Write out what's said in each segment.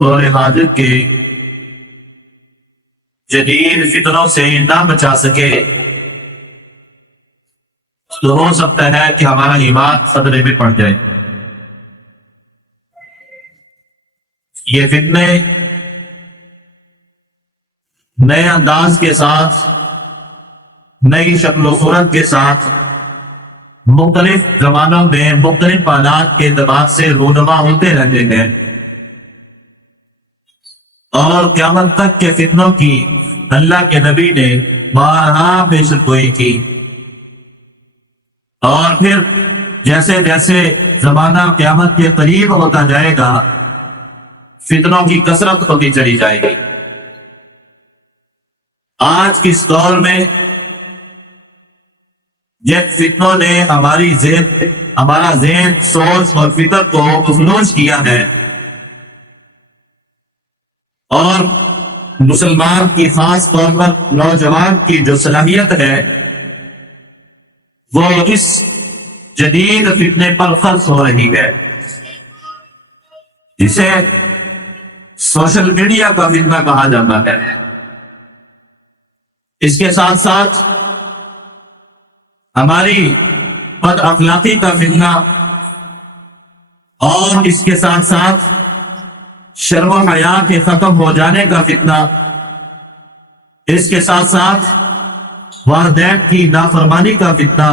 اور حاجت کے جدید فتنوں سے نہ بچا سکے تو ہو سکتا ہے کہ ہمارا ایمان خطرے میں پڑ جائے۔ یہ فتنے نئے انداز کے ساتھ، نئی شکل و صورت کے ساتھ، مختلف زمانوں میں مختلف حالات کے اعتبار سے رونما ہوتے رہتے ہیں، اور قیامت تک کے فتنوں کی اللہ کے نبی نے بارہا پیشن گوئی کی۔ اور پھر جیسے جیسے زمانہ قیامت کے قریب ہوتا جائے گا، فتنوں کی کثرت ہوتی چلی جائے گی۔ آج کے اس دور میں جن فتنوں نے ہمارا ذہن، سوچ اور فکر کو مفلوج کیا ہے، اور مسلمان کی خاص طور پر نوجوان کی جو صلاحیت ہے وہ اس جدید فتنے پر خرچ ہو رہی ہے، جسے سوشل میڈیا کا فتنہ کہا جاتا ہے۔ اس کے ساتھ ساتھ ہماری بد اخلاقی کا فتنہ، اور اس کے ساتھ ساتھ شرم و حیا کے ختم ہو جانے کا فتنہ، اس کے ساتھ ساتھ والدین کی نافرمانی کا فتنہ،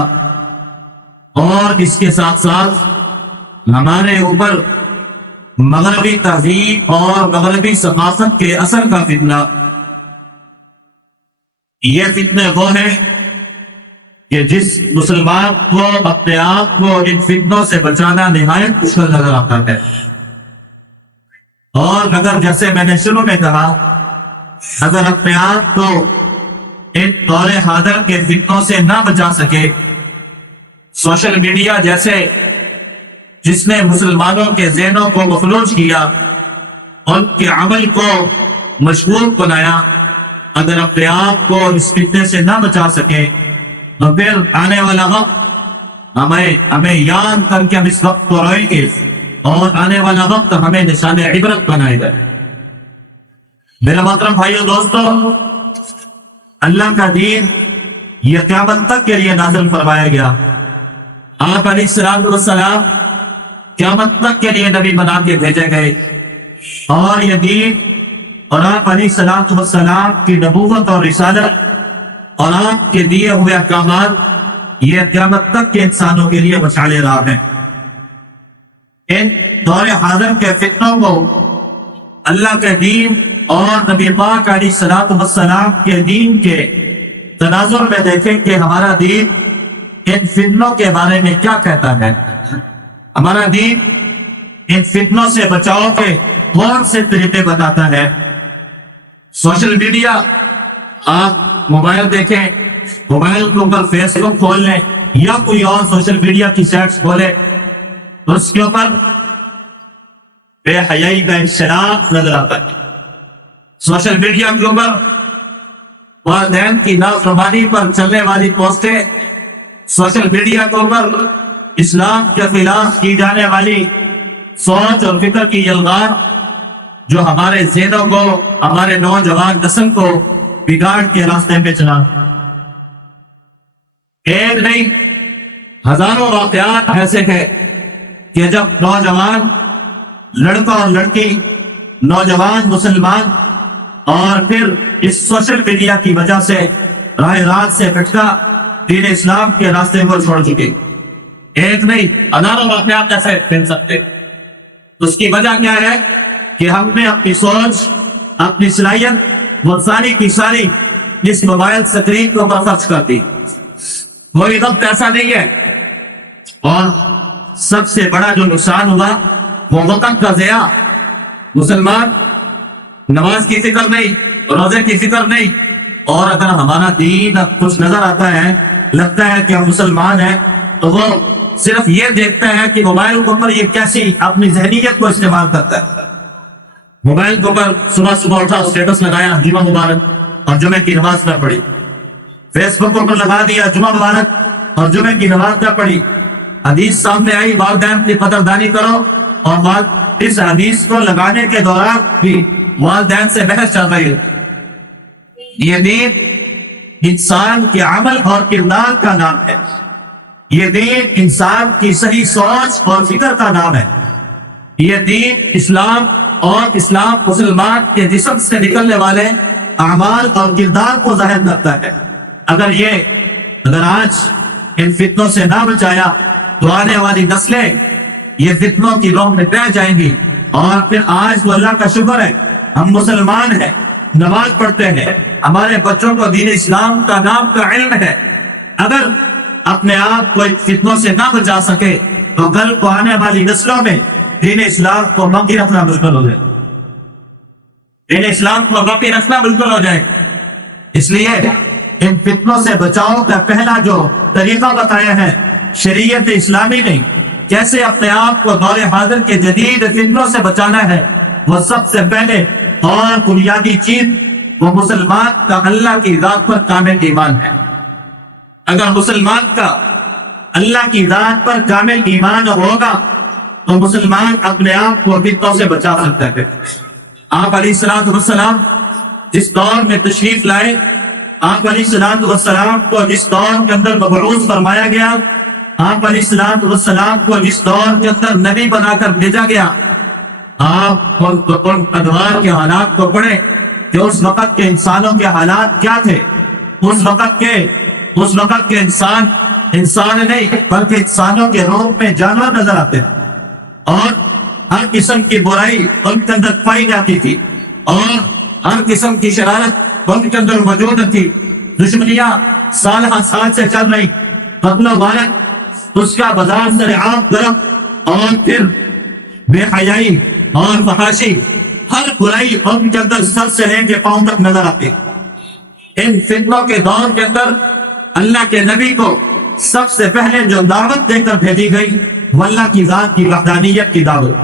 اور اس کے ساتھ ساتھ ہمارے اوپر مغربی تہذیب اور مغربی ثقافت کے اثر کا فتنہ۔ یہ فتنے وہ ہیں کہ جس مسلمان کو اپنے آپ کو ان فتنوں سے بچانا نہایت مشکل نظر آتا ہے، اور اگر جیسے میں نے شروع میں کہا، اگر اپنے آپ کو ان دور حاضر کے فتنوں سے نہ بچا سکے، سوشل میڈیا جیسے جس نے مسلمانوں کے ذہنوں کو مفلوج کیا، ان کے عمل کو مشغول بنایا، اگر اپنے آپ کو اس فتنے سے نہ بچا سکے تو پھر آنے والا وقت ہمیں یاد کر کے ہم اس وقت کو روئیں گے، اور آنے والا وقت ہمیں نشان عبرت بنائے گا۔ میرے محترم بھائیو دوستو، اللہ کا دین یہ قیامت تک کے لیے نازل فرمایا گیا۔ آپ علیہ السلام والسلام قیامت تک کے لیے نبی بنا کے بھیجے گئے، اور یہ دین اور آپ علیہ السلام والسلام کی نبوت اور رسالت اور آپ کے دیے ہوئے احکامات یہ قیامت تک کے انسانوں کے لیے مشعل راہ ہیں۔ ان دور حاضر کے فتنوں کو اللہ کے دین اور نبی پاک علیہ السلام والسلام کے دین کے تناظر میں دیکھیں کہ ہمارا دین ان فتنوں کے بارے میں کیا کہتا ہے۔ ہمارا دین ان فتنوں سے بچاؤ کے کون سے طریقے بتاتا ہے۔ سوشل میڈیا، آپ موبائل دیکھیں، موبائل کے اوپر فیس بک کھول لیں یا کوئی اور سوشل میڈیا کی سائٹس کھولیں، اس کے اوپر بے حیائی کا انشراح نظر آتا ہے۔ سوشل میڈیا کے اوپر والدین کی نافرمانی پر چلنے والی پوسٹیں، سوشل میڈیا کے اوپر اسلام کے خلاف کی جانے والی سوچ اور فکر کی الغار، جو ہمارے ذہنوں کو، ہمارے نوجوان نسل کو بگاڑ کے راستے پہ چلا۔ ایک نہیں ہزاروں واقعات ایسے ہیں کہ جب نوجوان لڑکا اور لڑکی، نوجوان مسلمان، اور پھر اس سوشل میڈیا کی وجہ سے راہ راست سے بھٹکا دین اسلام کے راستے کو چھوڑ چکے۔ ایک نہیں ہزاروں واقعات ایسے مل سکتے۔ اس کی وجہ کیا ہے کہ ہم نے اپنی سوچ، اپنی صلاحیت وہ ساری کی ساری اس موبائل سکرین کو خرچ کر دی۔ کوئی وقت ایسا نہیں ہے، اور سب سے بڑا جو نقصان ہوا وہ وقت کا ضیاع۔ مسلمان نماز کی فکر نہیں، روزے کی فکر نہیں، اور اگر ہمارا دین اب کچھ نظر آتا ہے، لگتا ہے کہ ہم مسلمان ہیں، تو وہ صرف یہ دیکھتا ہے کہ موبائل کے اوپر یہ کیسی اپنی ذہنیت کو استعمال کرتا ہے۔ موبائل کے اوپر صبح صبح اٹھا، اسٹیٹس لگایا جمعہ مبارک اور جمعے کی نماز نہ پڑھی، فیس بک کے اوپر لگا دیا جمعہ مبارک اور جمعے کی نماز نہ پڑھی۔ حدیث سامنے آئی، والدین کی قدردانی کرو اور اس حدیث کو لگانے کے دوران بھی والدین سے بحث چل رہی ہے۔ یہ دین انسان کے عمل اور کردار کا نام ہے، یہ دین انسان کی صحیح سوچ اور فکر کا نام ہے، یہ دین اسلام اور اسلام مسلمان کے جسم سے نکلنے والے اعمال اور کردار کو ظاہر کرتا ہے۔ اگر آج ان فتنوں سے نہ بچایا تو آنے والی نسلیں یہ فتنوں کی روح میں بہ جائیں گی۔ اور پھر آج تو اللہ کا شکر ہے ہم مسلمان ہیں، نماز پڑھتے ہیں، ہمارے بچوں کو دین اسلام کا نام کا علم ہے۔ اگر اپنے آپ کو ان فتنوں سے نہ بچا سکے تو کل کو آنے والی نسلوں میں دین اسلام کو باقی رکھنا مشکل ہو جائے، دین اسلام کو باقی رکھنا مشکل ہو جائے۔ اس لیے ان فتنوں سے بچاؤ کا پہلا جو طریقہ بتایا ہے شریعت اسلامی نے، کیسے اپنے آپ کو دور حاضر کے جدید فتنوں سے بچانا ہے، وہ سب سے پہلے اور بنیادی چیز وہ مسلمان کا اللہ کی ذات پر کامل ایمان ہے۔ اگر مسلمان کا اللہ کی ذات پر کامل ایمان ہوگا تو مسلمان اپنے آپ کو فتنوں سے بچا سکتا ہے۔ آپ علیہ السلام جس دور میں تشریف لائے، آپ علیہ السلام کو جس دور کے اندر مبعوث فرمایا گیا، آپ علیہ السلام کو جس دور کے اندر نبی بنا کر بھیجا گیا، آپ ان ادوار کے حالات کو پڑھیں کہ اس وقت کے انسانوں کے حالات کیا تھے۔ اس وقت کے انسان نہیں بلکہ انسانوں کے روپ میں جانور نظر آتے تھے، اور ہر قسم کی برائی ان کے اندر پائی جاتی تھی، اور ہر قسم کی شرارت ان کے اندر موجود تھی۔ دشمنیاں سال ہر سال سے چل رہی، قتل و غارت اس کا بازار سر عام گرم، اور پھر بے حیائی اور فحاشی، ہر برائی ان کے اندر سر سے لے کے پاؤں تک نظر آتی۔ ان فتنوں کے دور کے اندر اللہ کے نبی کو سب سے پہلے جو دعوت دے کر بھیجی گئی وہ اللہ کی ذات کی وحدانیت کی دعوت۔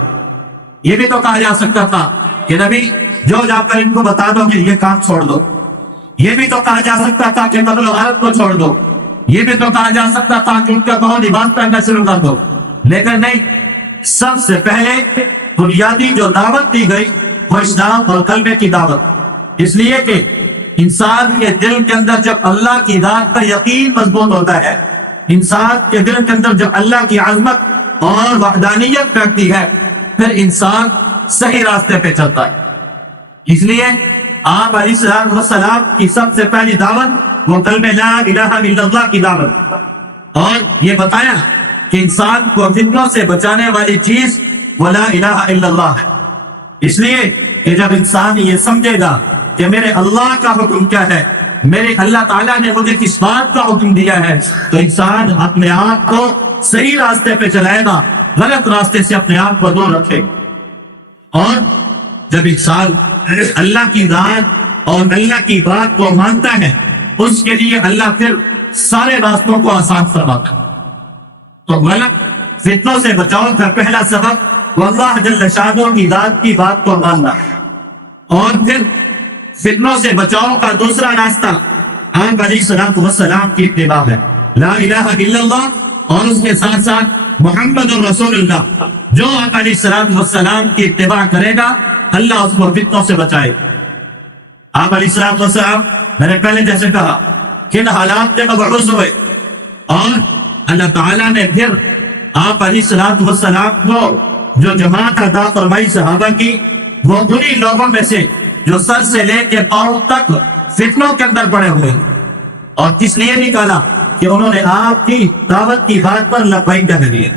یہ بھی تو کہا جا سکتا تھا کہ نبی جو جا کر ان کو بتا دو کہ یہ کام چھوڑ دو، یہ بھی تو کہا جا سکتا تھا کہ قتل و غارت کو چھوڑ دو، یہ بھی تو کہا جا سکتا تھا کہ ان کا کہو لباس پہننا شروع کر دو، لیکن نہیں، سب سے پہلے بنیادی جو دعوت دی گئی وہ اسلام اور کلمے کی دعوت۔ اس لیے کہ انسان کے دل کے اندر جب اللہ کی ذات پر یقین مضبوط ہوتا ہے، انسان کے دل کے اندر جب اللہ کی عظمت اور وحدانیت بیٹھتی ہے، پھر انسان صحیح راستے پہ چلتا ہے۔ اس لیے آپ علیہ السلام کی سب سے پہلی دعوت وہ کلمہ لا الہ الا اللہ کی دعوت، اور یہ بتایا کہ انسان کو فتنوں سے بچانے والی چیز وہ لا الہ الا اللہ ہے۔ اس لیے کہ جب انسان یہ سمجھے گا کہ میرے اللہ کا حکم کیا ہے، میرے اللہ تعالیٰ نے مجھے کس بات کا حکم دیا ہے، تو انسان اپنے آپ کو صحیح راستے پہ چلائے گا، غلط راستے سے اپنے آپ کو دور رکھے۔ اور جب انسان اللہ کی ذات اور اللہ کی بات کو مانتا ہے، اس کے لیے اللہ پھر سارے راستوں کو آسان فرماتا ہے۔ تو غلط فتنوں سے بچاؤ کا پہلا سبب وہ اللہ جل شانہ کی ذات کی بات کو ماننا، اور پھر فتنوں سے بچاؤ کا دوسرا راستہ آپ علیہ السلام کی اتباع ہے، لا الہ الا اللہ، اور اس کے ساتھ ساتھ محمد رسول اللہ۔ جو آپ علیہ السلام کی اتباع کرے گا اللہ اس کو فتنوں سے بچائے۔ آپ علیہ السلام میں نے پہلے جیسے کہا کن حالات میں مبعوث ہوئے، اور اللہ تعالیٰ نے پھر آپ علیہ السلام کو جو جماعت عطا فرمائی صحابہ کی، وہ انہی لوگوں میں سے جو سر سے لے کے پاؤں تک فتنوں کے اندر پڑے ہوئے، اور کس لیے نکالا کہ انہوں نے آپ کی دعوت کی بات پر لبیک کہہ دیا۔